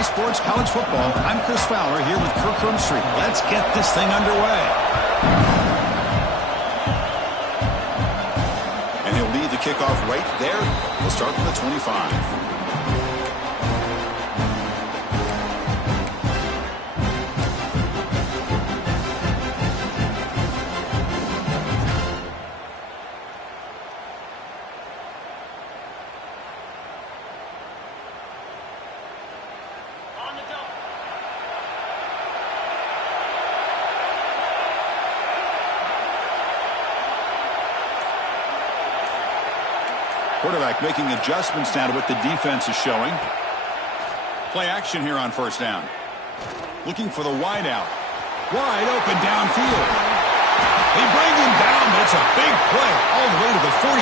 Big Sports College Football. I'm Chris Fowler here with Kirk Herbstreit. Let's get this thing underway. And he'll lead the kickoff right there. We'll start from the 25. Quarterback making adjustments now to what the defense is showing. Play action here on first down. Looking for the wide out. Wide open downfield. They bring him down, but it's a big play all the way to the 43.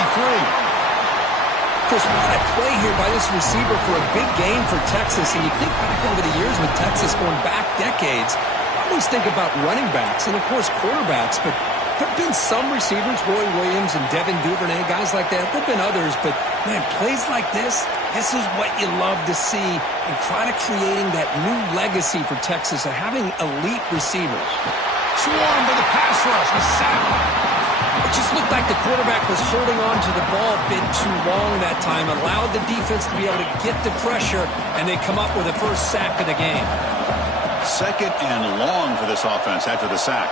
Chris, what a play here by this receiver for a big game for Texas. And you think back over the years with Texas going back decades, I always think about running backs and, of course, quarterbacks, but there have been some receivers, Roy Williams and Devin Duvernay, guys like that. There have been others, but, man, plays like this is what you love to see and try to creating that new legacy for Texas of having elite receivers. Swarmed by the pass rush. A sack. It just looked like the quarterback was holding on to the ball a bit too long that time, allowed the defense to be able to get the pressure, and they come up with the first sack of the game. Second and long for this offense after the sack.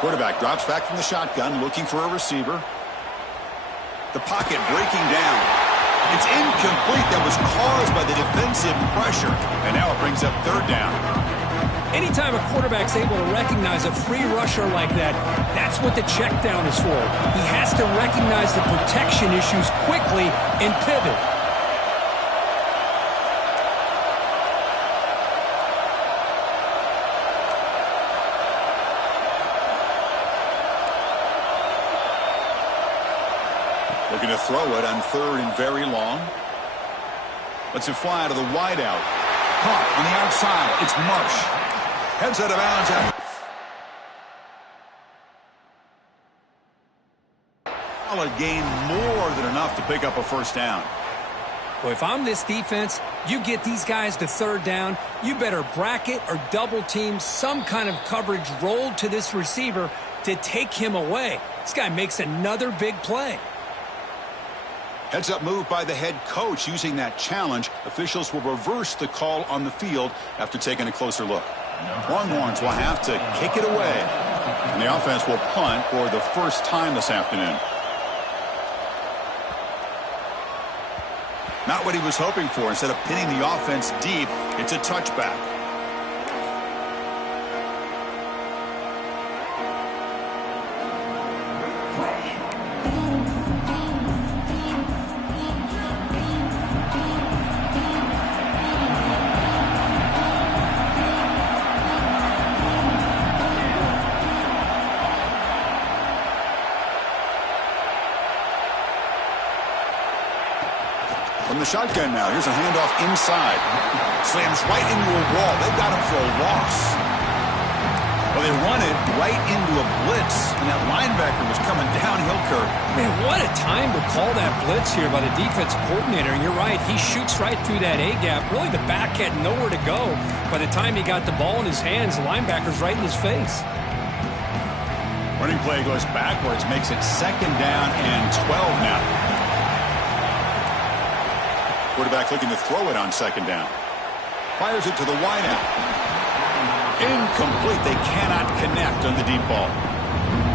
Quarterback drops back from the shotgun, looking for a receiver. The pocket breaking down. It's incomplete. That was caused by the defensive pressure. And now it brings up third down. Anytime a quarterback's able to recognize a free rusher like that, that's what the check down is for. He has to recognize the protection issues quickly and pivot. Looking to throw it on third and very long. Lets it fly to the wide out. Caught on the outside. It's Marsh. Heads out of bounds. Solid gain, more than enough to pick up a first down. Well, if I'm this defense, you get these guys to third down, you better bracket or double team some kind of coverage rolled to this receiver to take him away. This guy makes another big play. Heads-up move by the head coach. Using that challenge, officials will reverse the call on the field after taking a closer look. Longhorns will have to kick it away, and the offense will punt for the first time this afternoon. Not what he was hoping for. Instead of pinning the offense deep, it's a touchback. From the shotgun now, here's a handoff inside. Slams right into a wall. They've got him for a loss. Well, they run it right into a blitz, and that linebacker was coming downhill, Kirk. Man, what a time to call that blitz here by the defense coordinator. And you're right, he shoots right through that A-gap. Really, the back had nowhere to go. By the time he got the ball in his hands, the linebacker's right in his face. Running play goes backwards, makes it second down and 12 now. Quarterback looking to throw it on second down. Fires it to the wideout. Incomplete. They cannot connect on the deep ball.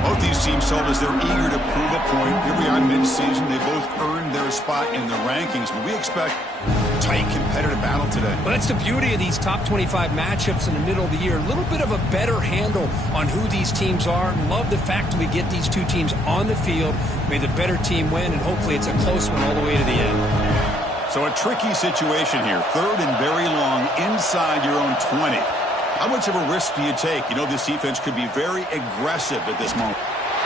Both these teams told us they're eager to prove a point. Here we are mid-season. They both earned their spot in the rankings, but we expect a tight, competitive battle today. Well, that's the beauty of these top 25 matchups in the middle of the year. A little bit of a better handle on who these teams are. Love the fact that we get these two teams on the field. May the better team win, and hopefully it's a close one all the way to the end. So a tricky situation here. Third and very long inside your own 20. How much of a risk do you take? You know this defense could be very aggressive at this moment.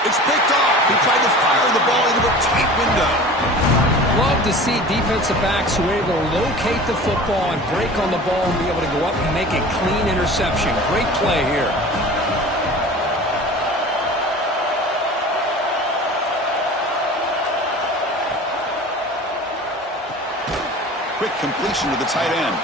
It's picked off. He tried to fire the ball into a tight window. Love to see defensive backs who are able to locate the football and break on the ball and be able to go up and make a clean interception. Great play here. quick completion to the tight end.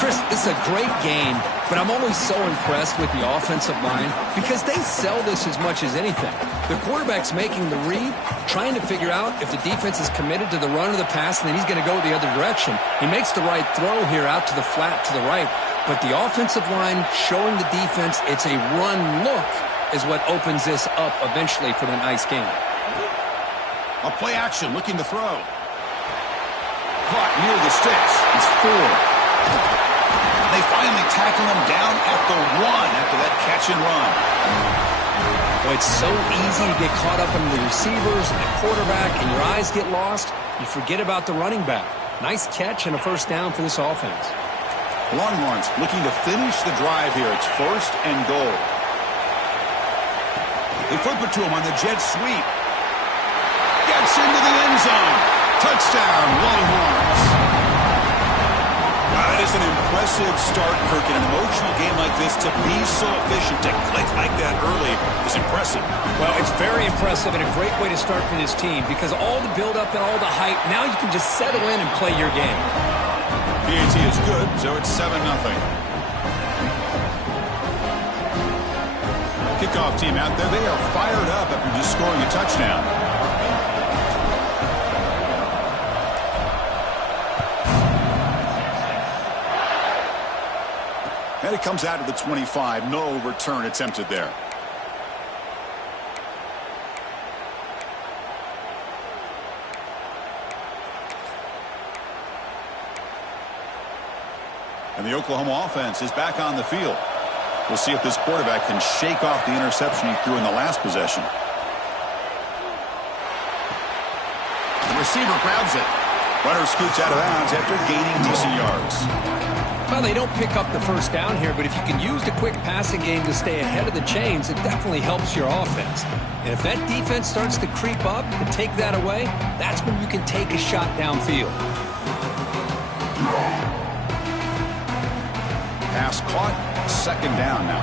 Chris, this is a great game, but I'm always so impressed with the offensive line because they sell this as much as anything. The quarterback's making the read, trying to figure out if the defense is committed to the run or the pass, and then he's going to go the other direction. He makes the right throw here out to the flat to the right, but the offensive line showing the defense it's a run look is what opens this up eventually for the nice game. A play action looking to throw. Caught near the sticks. It's 4. They finally tackle him down at the 1 after that catch and run. Well, it's so easy to get caught up in the receivers and the quarterback, and your eyes get lost. You forget about the running back. Nice catch and a first down for this offense. Longhorns looking to finish the drive here. It's 1st and goal. They flip it to him on the jet sweep. Gets into the end zone. Touchdown, Longhorns. That is an impressive start, Kirk. In an emotional game like this, to be so efficient, to click like that early is impressive. Well, it's very impressive and a great way to start for this team because all the build-up and all the hype, now you can just settle in and play your game. PAT is good, so it's 7-0. Kickoff team out there, they are fired up after just scoring a touchdown. And it comes out to the 25. No return attempted there. And the Oklahoma offense is back on the field. We'll see if this quarterback can shake off the interception he threw in the last possession. The receiver grabs it. Runner scoots out of bounds after gaining decent yards. Well, they don't pick up the first down here, but if you can use the quick passing game to stay ahead of the chains, it definitely helps your offense. And if that defense starts to creep up and take that away, that's when you can take a shot downfield. Pass caught, 2nd down now.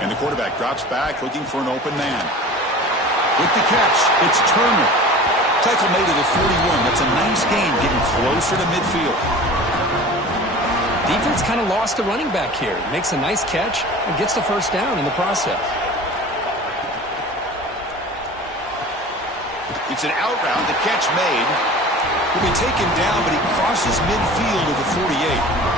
And the quarterback drops back looking for an open man. With the catch, it's Turner. Tackle made to the 41. That's a nice gain, getting closer to midfield. Defense kind of lost the running back here. Makes a nice catch and gets the first down in the process. It's an out route. The catch made. Will be taken down, but he crosses midfield to the 48.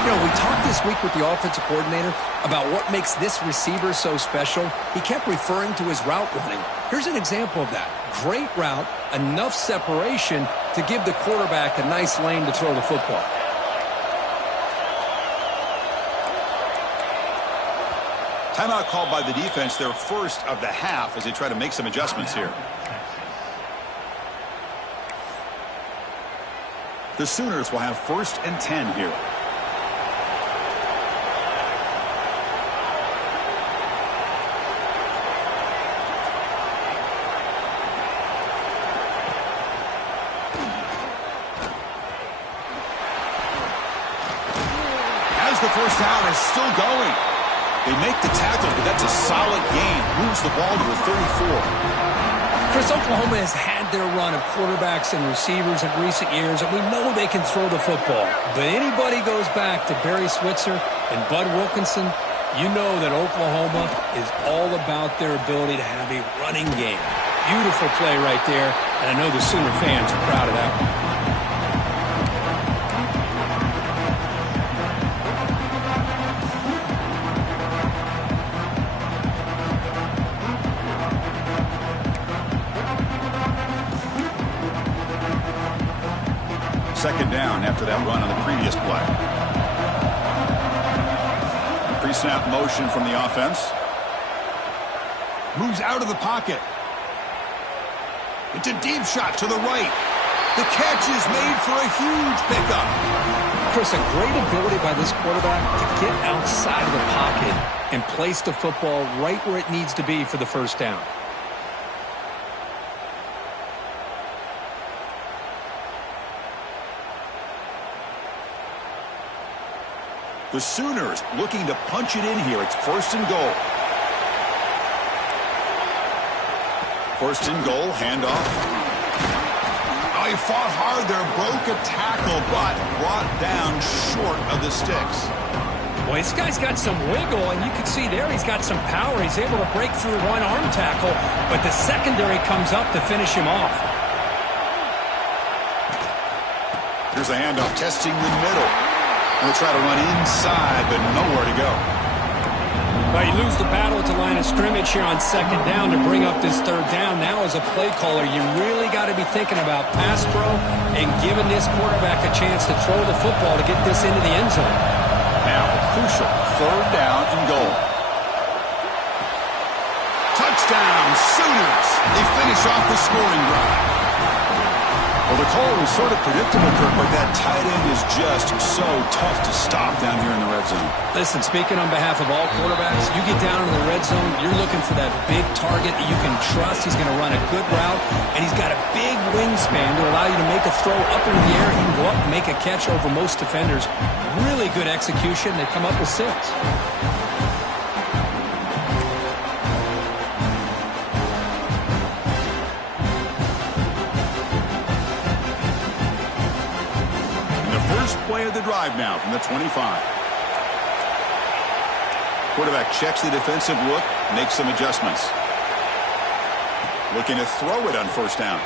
You know, we talked this week with the offensive coordinator about what makes this receiver so special. He kept referring to his route running. Here's an example of that. Great route, enough separation to give the quarterback a nice lane to throw the football. Timeout called by the defense, their first of the half, as they try to make some adjustments here. The Sooners will have 1st and 10 here. The first down is still going. They make the tackle, but that's a solid gain. Moves the ball to the 34. Chris, Oklahoma has had their run of quarterbacks and receivers in recent years, and we know they can throw the football. But anybody goes back to Barry Switzer and Bud Wilkinson, you know that Oklahoma is all about their ability to have a running game. Beautiful play right there, and I know the Sooner fans are proud of that one. Second down after that run on the previous play. Pre-snap motion from the offense. Moves out of the pocket. It's a deep shot to the right. The catch is made for a huge pickup. Chris, a great ability by this quarterback to get outside of the pocket and place the football right where it needs to be for the first down. The Sooners looking to punch it in here. It's 1st and goal. 1st and goal, handoff. Oh, he fought hard there, broke a tackle, but brought down short of the sticks. Well, this guy's got some wiggle, and you can see there he's got some power. He's able to break through one arm tackle, but the secondary comes up to finish him off. Here's a handoff, testing the middle. They'll try to run inside, but nowhere to go. Well, you lose the battle at the line of scrimmage here on second down to bring up this third down. Now, as a play caller, you really got to be thinking about pass pro and giving this quarterback a chance to throw the football to get this into the end zone. Now, crucial third down and goal. Touchdown, Sooners. They finish off the scoring drive. Well, the call was sort of predictable, Kirk, but that tight end is just so tough to stop down here in the red zone. Listen, speaking on behalf of all quarterbacks, you get down in the red zone, you're looking for that big target that you can trust. He's going to run a good route, and he's got a big wingspan to allow you to make a throw up into the air. He can go up and make a catch over most defenders. Really good execution. They come up with 6. Play of the drive now from the 25. Quarterback checks the defensive look, makes some adjustments. Looking to throw it on first down.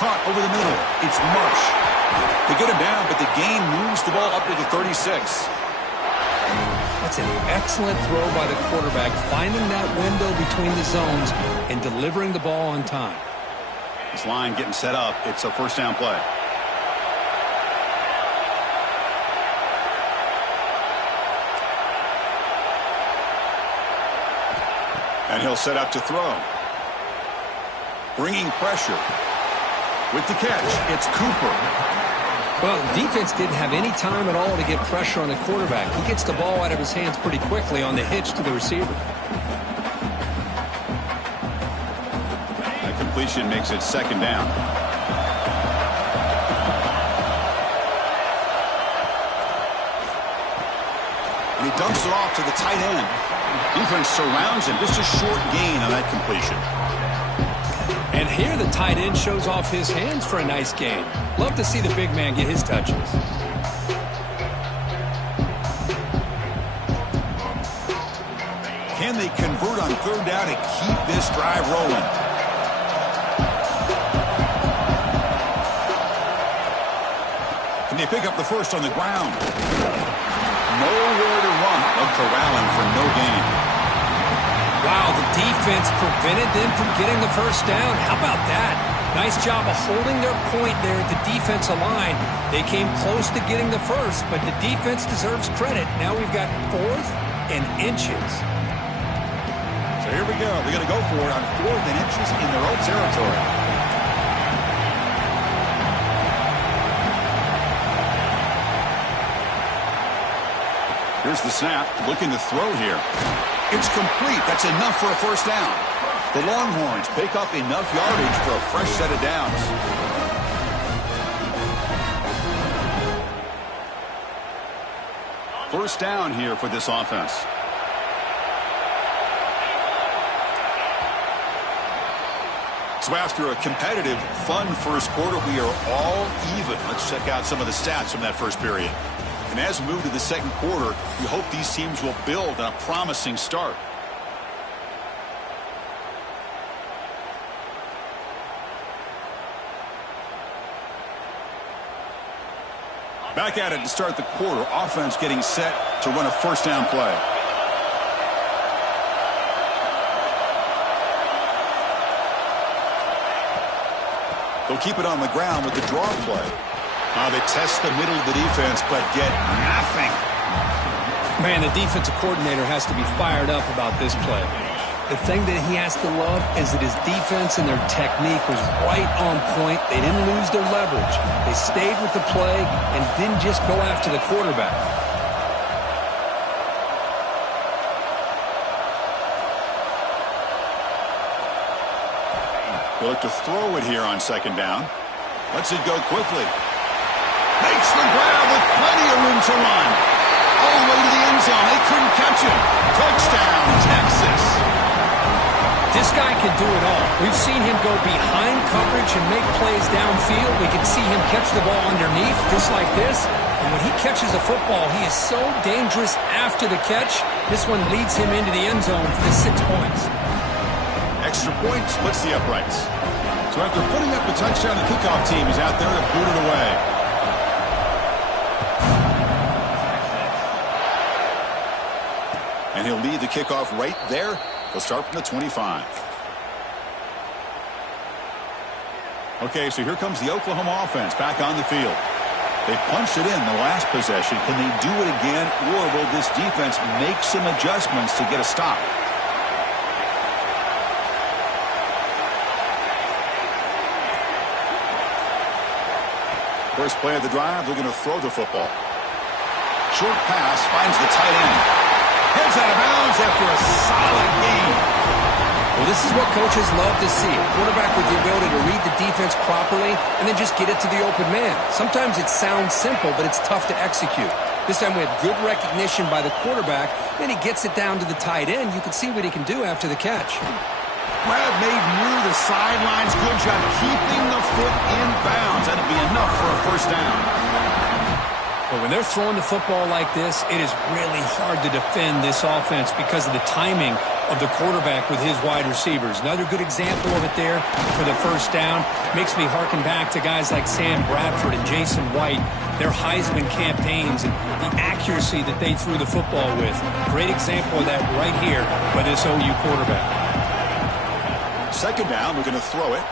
Caught over the middle. It's Marsh. They get him down, but the gain moves the ball up to the 36. That's an excellent throw by the quarterback, finding that window between the zones and delivering the ball on time. This line getting set up. It's a first down play. And he'll set up to throw. Bringing pressure. With the catch, it's Cooper. Well, the defense didn't have any time at all to get pressure on the quarterback. He gets the ball out of his hands pretty quickly on the hitch to the receiver. That completion makes it second down. And he dumps it off to the tight end. Defense surrounds him. Just a short gain on that completion. And here the tight end shows off his hands for a nice gain. Love to see the big man get his touches. Can they convert on third down and keep this drive rolling? Can they pick up the first on the ground? Nowhere to run. They'll corral him for no gain. Wow, the defense prevented them from getting the first down. How about that? Nice job of holding their point there at the defensive line. They came close to getting the first, but the defense deserves credit. Now we've got 4th and inches. So here we go. They're going to go for it on 4th and inches in their own territory. Here's the snap, looking to throw here. It's complete. That's enough for a first down. The Longhorns pick up enough yardage for a fresh set of downs. First down here for this offense. So after a competitive, fun first quarter, we are all even. Let's check out some of the stats from that first period. And as we move to the second quarter, we hope these teams will build on a promising start. Back at it to start the quarter. Offense getting set to run a first down play. They'll keep it on the ground with the draw play. They test the middle of the defense, but get nothing. Man, the defensive coordinator has to be fired up about this play. The thing that he has to love is that his defense and their technique was right on point. They didn't lose their leverage. They stayed with the play and didn't just go after the quarterback. They look to throw it here on second down. Lets it go quickly. Makes the grab with plenty of room to run. All the way to the end zone. They couldn't catch him. Touchdown, Texas. This guy can do it all. We've seen him go behind coverage and make plays downfield. We can see him catch the ball underneath, just like this. And when he catches a football, he is so dangerous after the catch. This one leads him into the end zone for the 6 points. Extra point splits the uprights. So after putting up the touchdown, the kickoff team is out there to boot it away. And he'll lead the kickoff right there. They'll start from the 25. Okay, so here comes the Oklahoma offense back on the field. They punched it in the last possession. Can they do it again, or will this defense make some adjustments to get a stop? First play of the drive, they're going to throw the football. Short pass finds the tight end. Heads out of bounds after a solid gain. Well, this is what coaches love to see. A quarterback with the ability to read the defense properly and then just get it to the open man. Sometimes it sounds simple, but it's tough to execute. This time we have good recognition by the quarterback. Then he gets it down to the tight end. You can see what he can do after the catch. Brad made near the sidelines. Good job keeping the foot in bounds. That'll be enough for a first down. But when they're throwing the football like this, it is really hard to defend this offense because of the timing of the quarterback with his wide receivers. Another good example of it there for the first down. Makes me harken back to guys like Sam Bradford and Jason White, their Heisman campaigns and the accuracy that they threw the football with. Great example of that right here by this OU quarterback. Second down, we're going to throw it.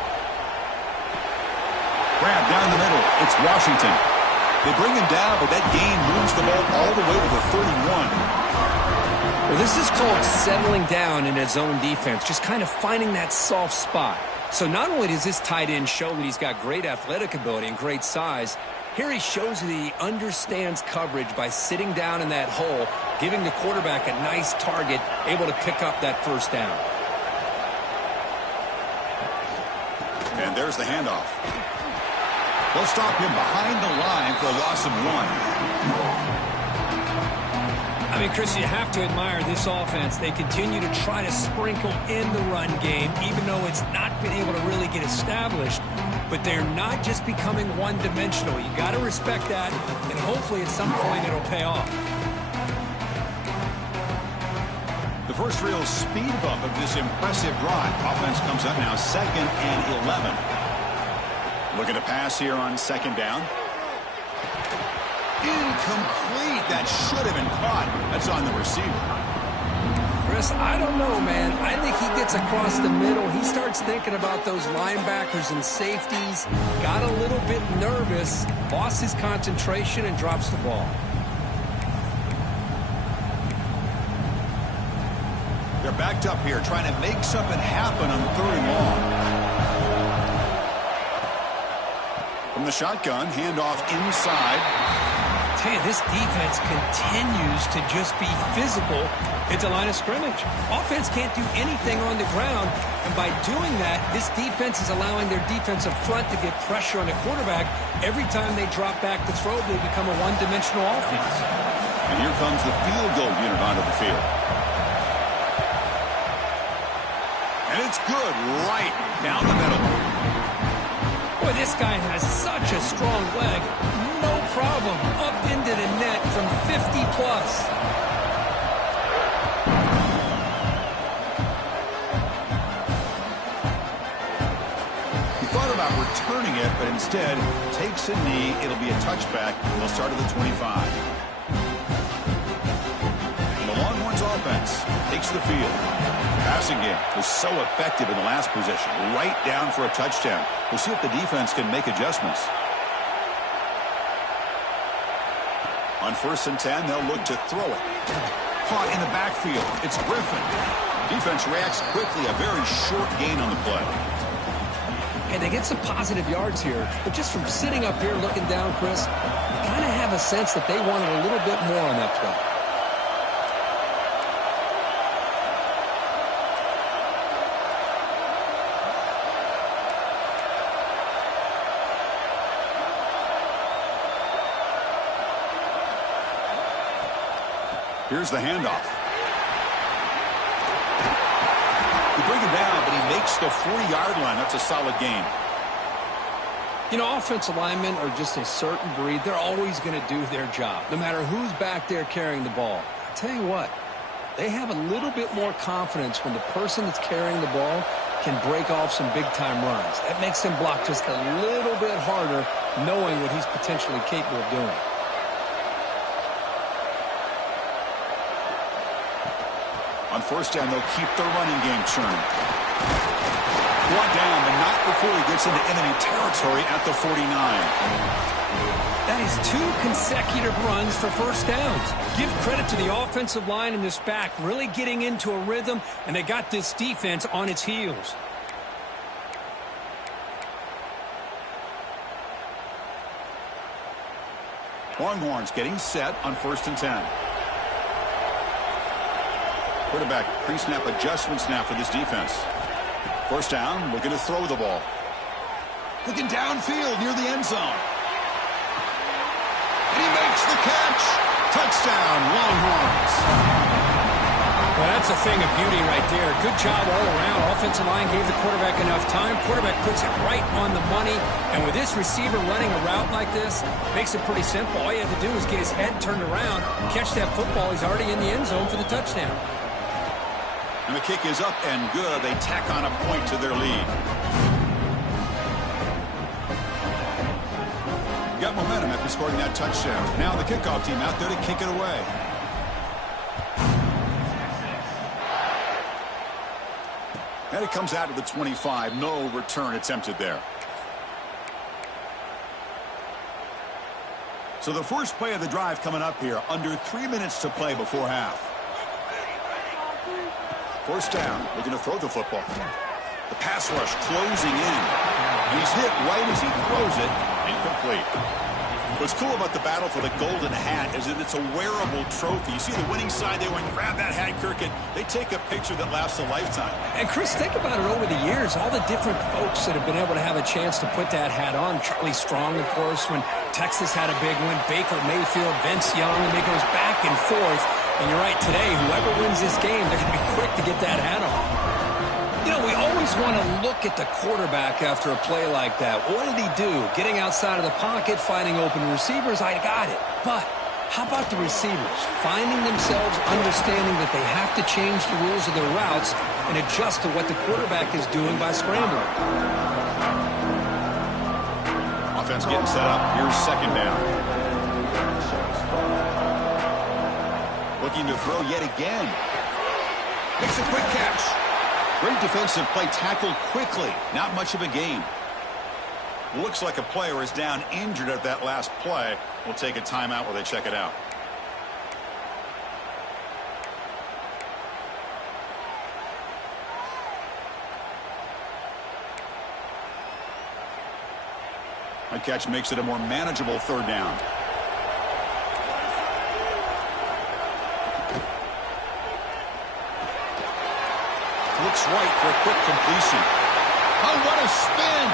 Grab down the middle. It's Washington. They bring him down, but that gain moves the ball all the way to the 31. Well, this is called settling down in his zone defense, just kind of finding that soft spot. So not only does this tight end show that he's got great athletic ability and great size, here he shows that he understands coverage by sitting down in that hole, giving the quarterback a nice target, able to pick up that first down. And there's the handoff. They'll stop him behind the line for a loss of 1. I mean, Chris, you have to admire this offense. They continue to try to sprinkle in the run game, even though it's not been able to really get established. But they're not just becoming one-dimensional. You got to respect that, and hopefully at some point it'll pay off. The first real speed bump of this impressive drive. Offense comes up now 2nd and 11. Looking to pass here on second down. Incomplete. That should have been caught. That's on the receiver. Chris, I don't know, man. I think he gets across the middle. He starts thinking about those linebackers and safeties. Got a little bit nervous. Lost his concentration and drops the ball. They're backed up here trying to make something happen on the 3rd and long. From the shotgun, handoff inside. I tell you, this defense continues to just be physical at the line of scrimmage. Offense can't do anything on the ground, and by doing that, this defense is allowing their defensive front to get pressure on the quarterback. Every time they drop back to throw, they become a one-dimensional offense. And here comes the field goal unit onto the field. And it's good right down the middle. Boy, this guy has such a strong leg. No problem. Up into the net from 50-plus. He thought about returning it, but instead takes a knee. It'll be a touchback. They'll start at the 25. The Longhorns offense takes the field. Passing game was so effective in the last possession. Right down for a touchdown. We'll see if the defense can make adjustments. On 1st and 10, they'll look to throw it. Caught in the backfield. It's Griffin. Defense reacts quickly. A very short gain on the play. And they get some positive yards here. But just from sitting up here looking down, Chris, you kind of have a sense that they wanted a little bit more on that play. Here's the handoff. They bring him down, makes the 40-yard line. That's a solid gain. You know, offensive linemen are just a certain breed. They're always going to do their job, no matter who's back there carrying the ball. I tell you what, they have a little bit more confidence when the person that's carrying the ball can break off some big-time runs. That makes them block just a little bit harder, knowing what he's potentially capable of doing. On first down, they'll keep their running game churning. One down, but not before he gets into enemy territory at the 49. That is 2 consecutive runs for first downs. Give credit to the offensive line in this back, really getting into a rhythm, and they got this defense on its heels. Longhorns getting set on 1st and 10. Quarterback pre-snap adjustments now for this defense. First down, looking to throw the ball. Looking downfield near the end zone. And he makes the catch. Touchdown, Longhorns. Well, that's a thing of beauty right there. Good job all around. Offensive line gave the quarterback enough time. Quarterback puts it right on the money. And with this receiver running a route like this, makes it pretty simple. All you have to do is get his head turned around, catch that football. He's already in the end zone for the touchdown. And the kick is up and good. They tack on a point to their lead. Got momentum after scoring that touchdown. Now the kickoff team out there to kick it away. And it comes out of the 25. No return attempted there. So the first play of the drive coming up here. Under 3 minutes to play before half. First down, looking to throw the football. The pass rush closing in. And he's hit right as he throws it. Incomplete. What's cool about the battle for the golden hat is that it's a wearable trophy. You see the winning side there when you grab that hat, Kirk, and they take a picture that lasts a lifetime. And Chris, think about it over the years. All the different folks that have been able to have a chance to put that hat on. Charlie Strong, of course, when Texas had a big win. Baker Mayfield, Vince Young, and it goes back and forth. And you're right, today, whoever wins this game, they're going to be quick to get that hat on. You know, we always want to look at the quarterback after a play like that. What did he do? Getting outside of the pocket, finding open receivers, I got it. But how about the receivers? Finding themselves understanding that they have to change the rules of their routes and adjust to what the quarterback is doing by scrambling. Offense getting set up. Here's second down. Looking to throw yet again. Makes a quick catch. Great defensive play, tackled quickly. Not much of a gain. Looks like a player is down injured at that last play. We'll take a timeout while they check it out. That catch makes it a more manageable third down. Looks right for a quick completion. Oh, what a spin!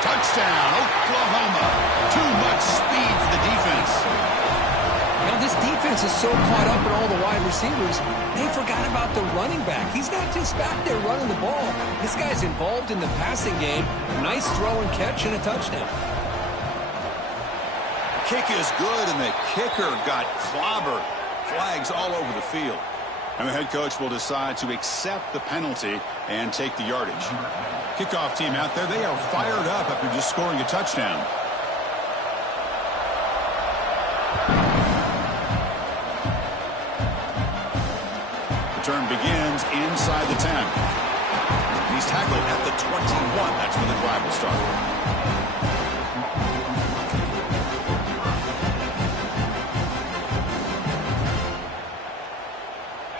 Touchdown, Oklahoma. Too much speed for the defense. Now, this defense is so caught up in all the wide receivers, they forgot about the running back. He's not just back there running the ball. This guy's involved in the passing game. Nice throw and catch and a touchdown. Kick is good, and the kicker got clobbered. Flags all over the field. And the head coach will decide to accept the penalty and take the yardage. Kickoff team out there, they are fired up after just scoring a touchdown. Return begins inside the 10. He's tackled at the 21. That's when the drive will start.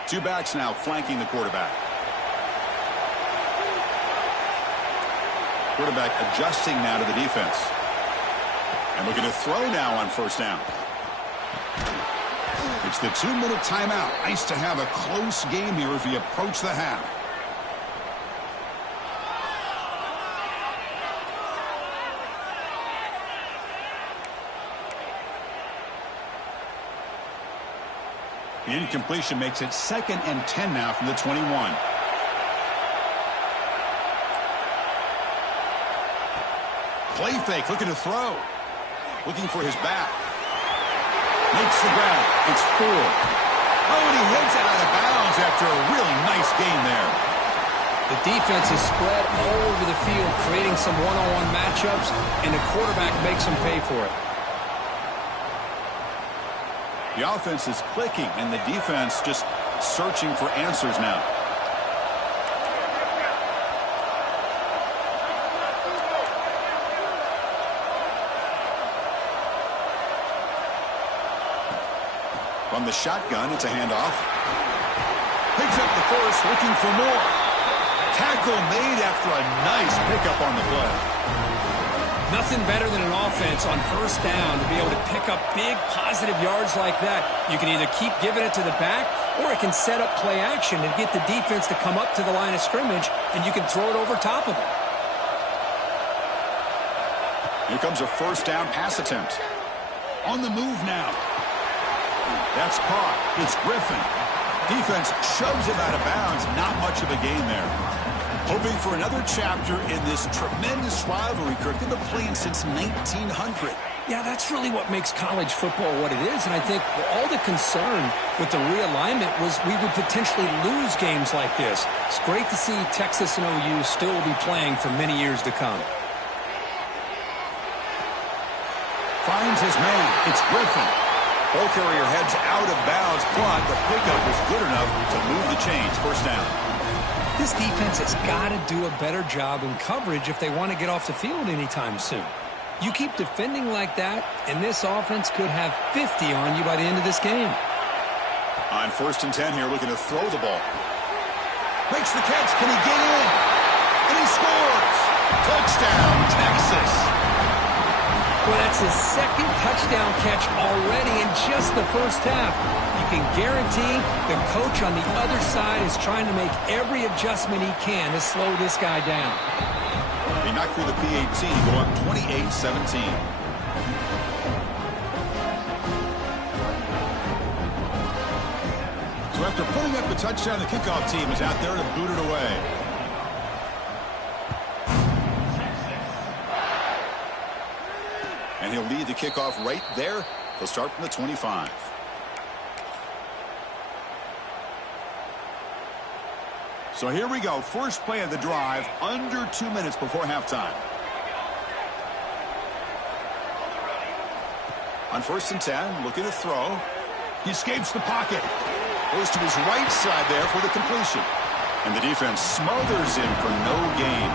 Two backs now flanking the quarterback. Quarterback adjusting now to the defense. And looking to throw now on first down. It's the 2-minute timeout. Nice to have a close game here as we approach the half. The incompletion makes it 2nd and 10 now from the 21. Play fake, looking to throw. Looking for his back. Makes the grab. It's 4. Oh, and he heads it out of bounds after a really nice gain there. The defense is spread all over the field, creating some one-on-one matchups, and the quarterback makes them pay for it. The offense is clicking, and the defense just searching for answers now. From the shotgun, it's a handoff. Picks up the first, looking for more. Tackle made after a nice pickup on the play. Nothing better than an offense on first down to be able to pick up big positive yards like that. You can either keep giving it to the back, or it can set up play action and get the defense to come up to the line of scrimmage, and you can throw it over top of them. Here comes a first down pass attempt. On the move now. That's caught. It's Griffin. Defense shoves him out of bounds. Not much of a gain there. Hoping for another chapter in this tremendous rivalry, Kirk. They've been playing since 1900. Yeah, that's really what makes college football what it is. And I think all the concern with the realignment was we would potentially lose games like this. It's great to see Texas and OU still be playing for many years to come. Finds his man. It's Griffin. Ball carrier heads out of bounds, but the pickup was good enough to move the chains. First down. This defense has got to do a better job in coverage if they want to get off the field anytime soon. You keep defending like that, and this offense could have 50 on you by the end of this game. On 1st and 10 here, looking to throw the ball. Makes the catch. Can he get in? And he scores. Touchdown, Texas. Well, that's his second touchdown catch already in just the first half. You can guarantee the coach on the other side is trying to make every adjustment he can to slow this guy down. He knocked through the P18 to go up 28-17. So after putting up the touchdown, the kickoff team is out there to boot it away. And he'll lead the kickoff right there. He'll start from the 25. So here we go. First play of the drive, under 2 minutes before halftime. On 1st and 10, looking to throw. He escapes the pocket. Goes to his right side there for the completion. And the defense smothers him for no gain.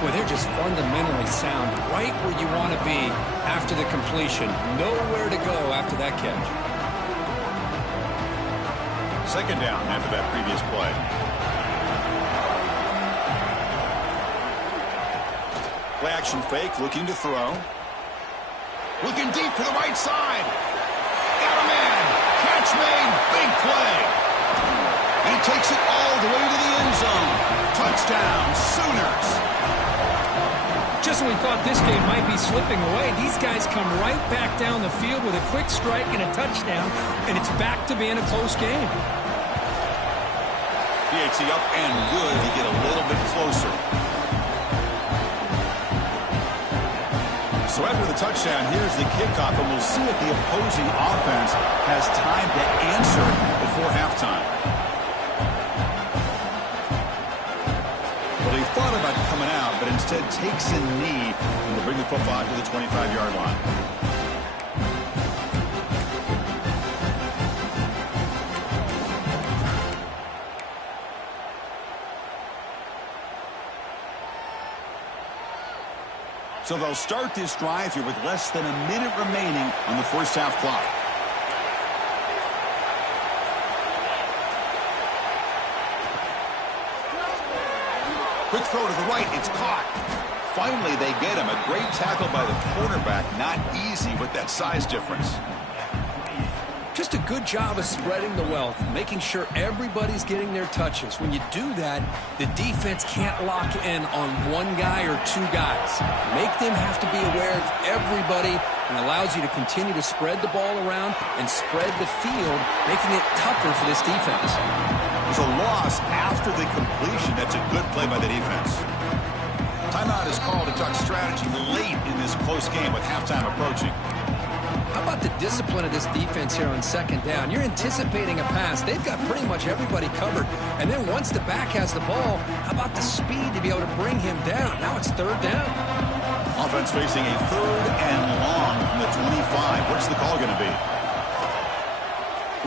Boy, they're just fundamentally sound right where you want to be after the completion. Nowhere to go after that catch. Second down after that previous play. Play action fake, looking to throw. Looking deep to the right side. Got a man. Catch made. Big play. He takes it all the way to the end zone. Touchdown, Sooners. Just when we thought this game might be slipping away, these guys come right back down the field with a quick strike and a touchdown, and it's back to being a close game. PAT up and good. He get a little bit closer. So after the touchdown, here's the kickoff, and we'll see if the opposing offense has time to answer before halftime. Well, he thought about coming out, but instead takes a knee and will bring the football to the 25-yard line. So they'll start this drive here with less than a minute remaining on the first half clock. Quick throw to the right. It's caught. Finally, they get him. A great tackle by the quarterback. Not easy with that size difference. Just a good job of spreading the wealth, making sure everybody's getting their touches. When you do that, the defense can't lock in on one guy or two guys. Make them have to be aware of everybody, and allows you to continue to spread the ball around and spread the field, making it tougher for this defense. There's a loss after the completion. That's a good play by the defense. Timeout is called to talk strategy late in this close game with halftime approaching. How about the discipline of this defense here on second down? You're anticipating a pass. They've got pretty much everybody covered. And then once the back has the ball, how about the speed to be able to bring him down? Now it's third down. Offense facing a 3rd and long from the 25. What's the call going to be?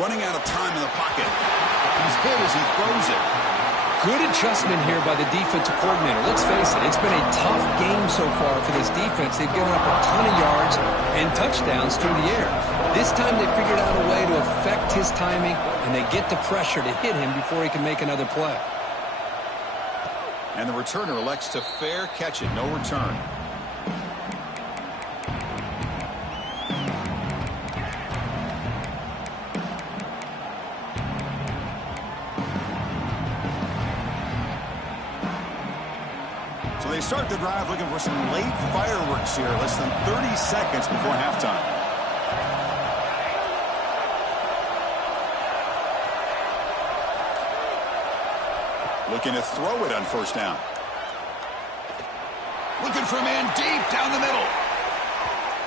Running out of time in the pocket. He's hit as he throws it. Good adjustment here by the defensive coordinator. Let's face it, it's been a tough game so far for this defense. They've given up a ton of yards and touchdowns through the air. This time they figured out a way to affect his timing, and they get the pressure to hit him before he can make another play. And the returner elects to fair catch it. No return. They start the drive looking for some late fireworks here, less than 30 seconds before halftime. Looking to throw it on first down. Looking for a man deep down the middle.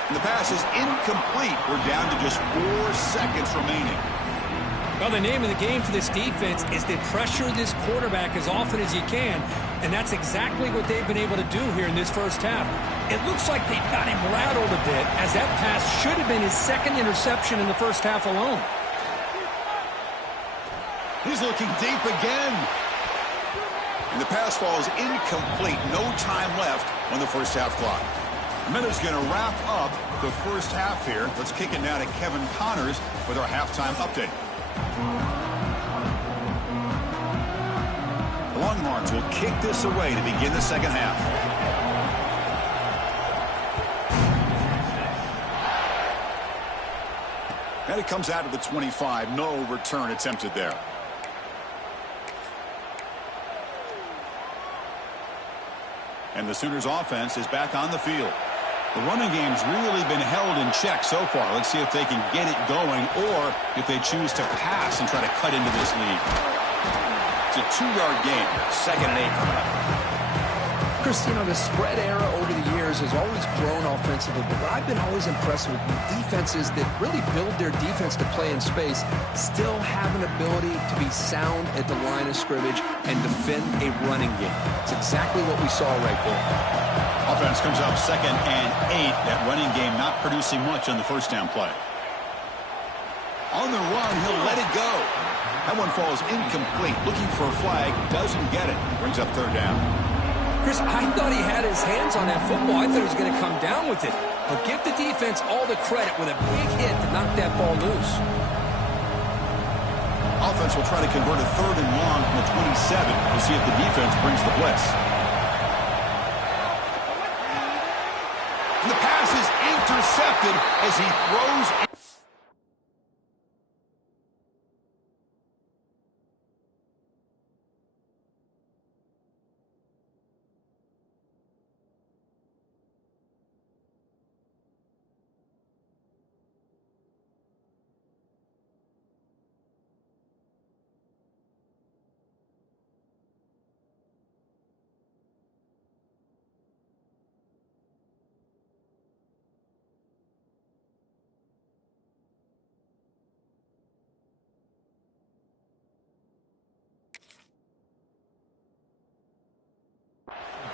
And the pass is incomplete. We're down to just 4 seconds remaining. Well, the name of the game for this defense is to pressure this quarterback as often as you can, and that's exactly what they've been able to do here in this first half. It looks like they've got him rattled a bit, as that pass should have been his 2nd interception in the first half alone. He's looking deep again. And the pass falls incomplete. No time left on the first half clock. Minute's going to wrap up the first half here. Let's kick it now to Kevin Connors with our halftime update. The Longhorns will kick this away to begin the second half. And it comes out of the 25. No return attempted there. And the Sooners offense is back on the field. The running game's really been held in check so far. Let's see if they can get it going or if they choose to pass and try to cut into this lead. It's a 2-yard gain. 2nd and 8 coming up. Chris, you know, the spread era over the years has always grown offensively, but what I've been always impressed with defenses that really build their defense to play in space still have an ability to be sound at the line of scrimmage and defend a running game. It's exactly what we saw right there. Offense comes up 2nd and 8. That running game not producing much on the first down play. On the run, he'll let it go. That one falls incomplete. Looking for a flag, doesn't get it. Brings up 3rd down. Chris, I thought he had his hands on that football. I thought he was going to come down with it. But give the defense all the credit with a big hit to knock that ball loose. Offense will try to convert a 3rd and long from the 27 to see if the defense brings the blitz. And the pass is intercepted as he throws.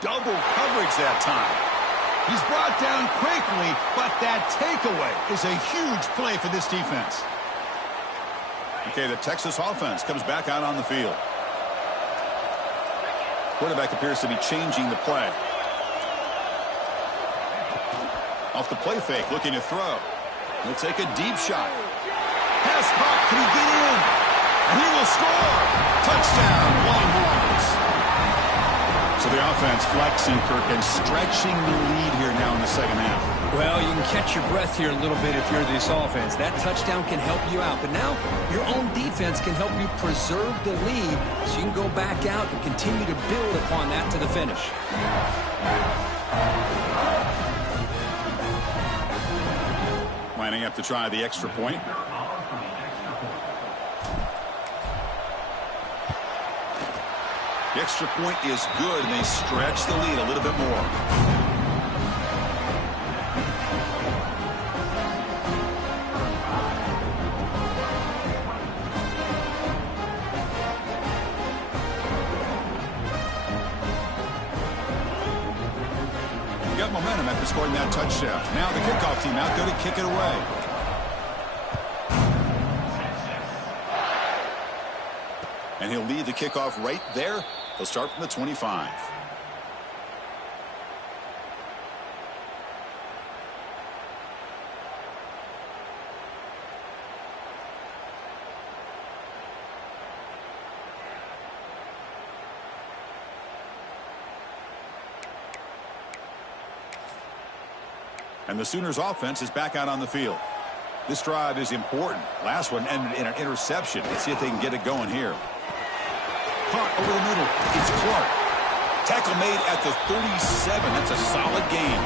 Double coverage that time. He's brought down quickly, but that takeaway is a huge play for this defense. Okay, the Texas offense comes back out on the field. Quarterback appears to be changing the play. Off the play fake, looking to throw. He'll take a deep shot. Pass caught, can he get in? And he will score! Touchdown, Longhorns! So the offense flexing, Kirk, and stretching the lead here now in the second half. Well, you can catch your breath here a little bit if you're this offense. That touchdown can help you out. But now your own defense can help you preserve the lead so you can go back out and continue to build upon that to the finish. Lining up to try the extra point. The extra point is good, and they stretch the lead a little bit more. Got momentum after scoring that touchdown. Now the kickoff team out there to kick it away. And he'll lead the kickoff right there. He'll start from the 25. And the Sooners offense is back out on the field. This drive is important. Last one ended in an interception. Let's see if they can get it going here. Caught over the middle. It's Clark. Tackle made at the 37. That's a solid gain.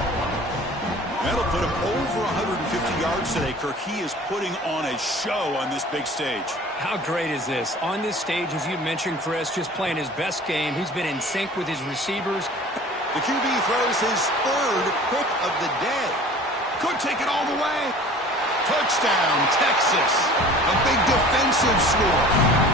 That'll put him over 150 yards today, Kirk. He is putting on a show on this big stage. How great is this? On this stage, as you mentioned, Chris, just playing his best game. He's been in sync with his receivers. The QB throws his third pick of the day. Could take it all the way. Touchdown, Texas. A big defensive score.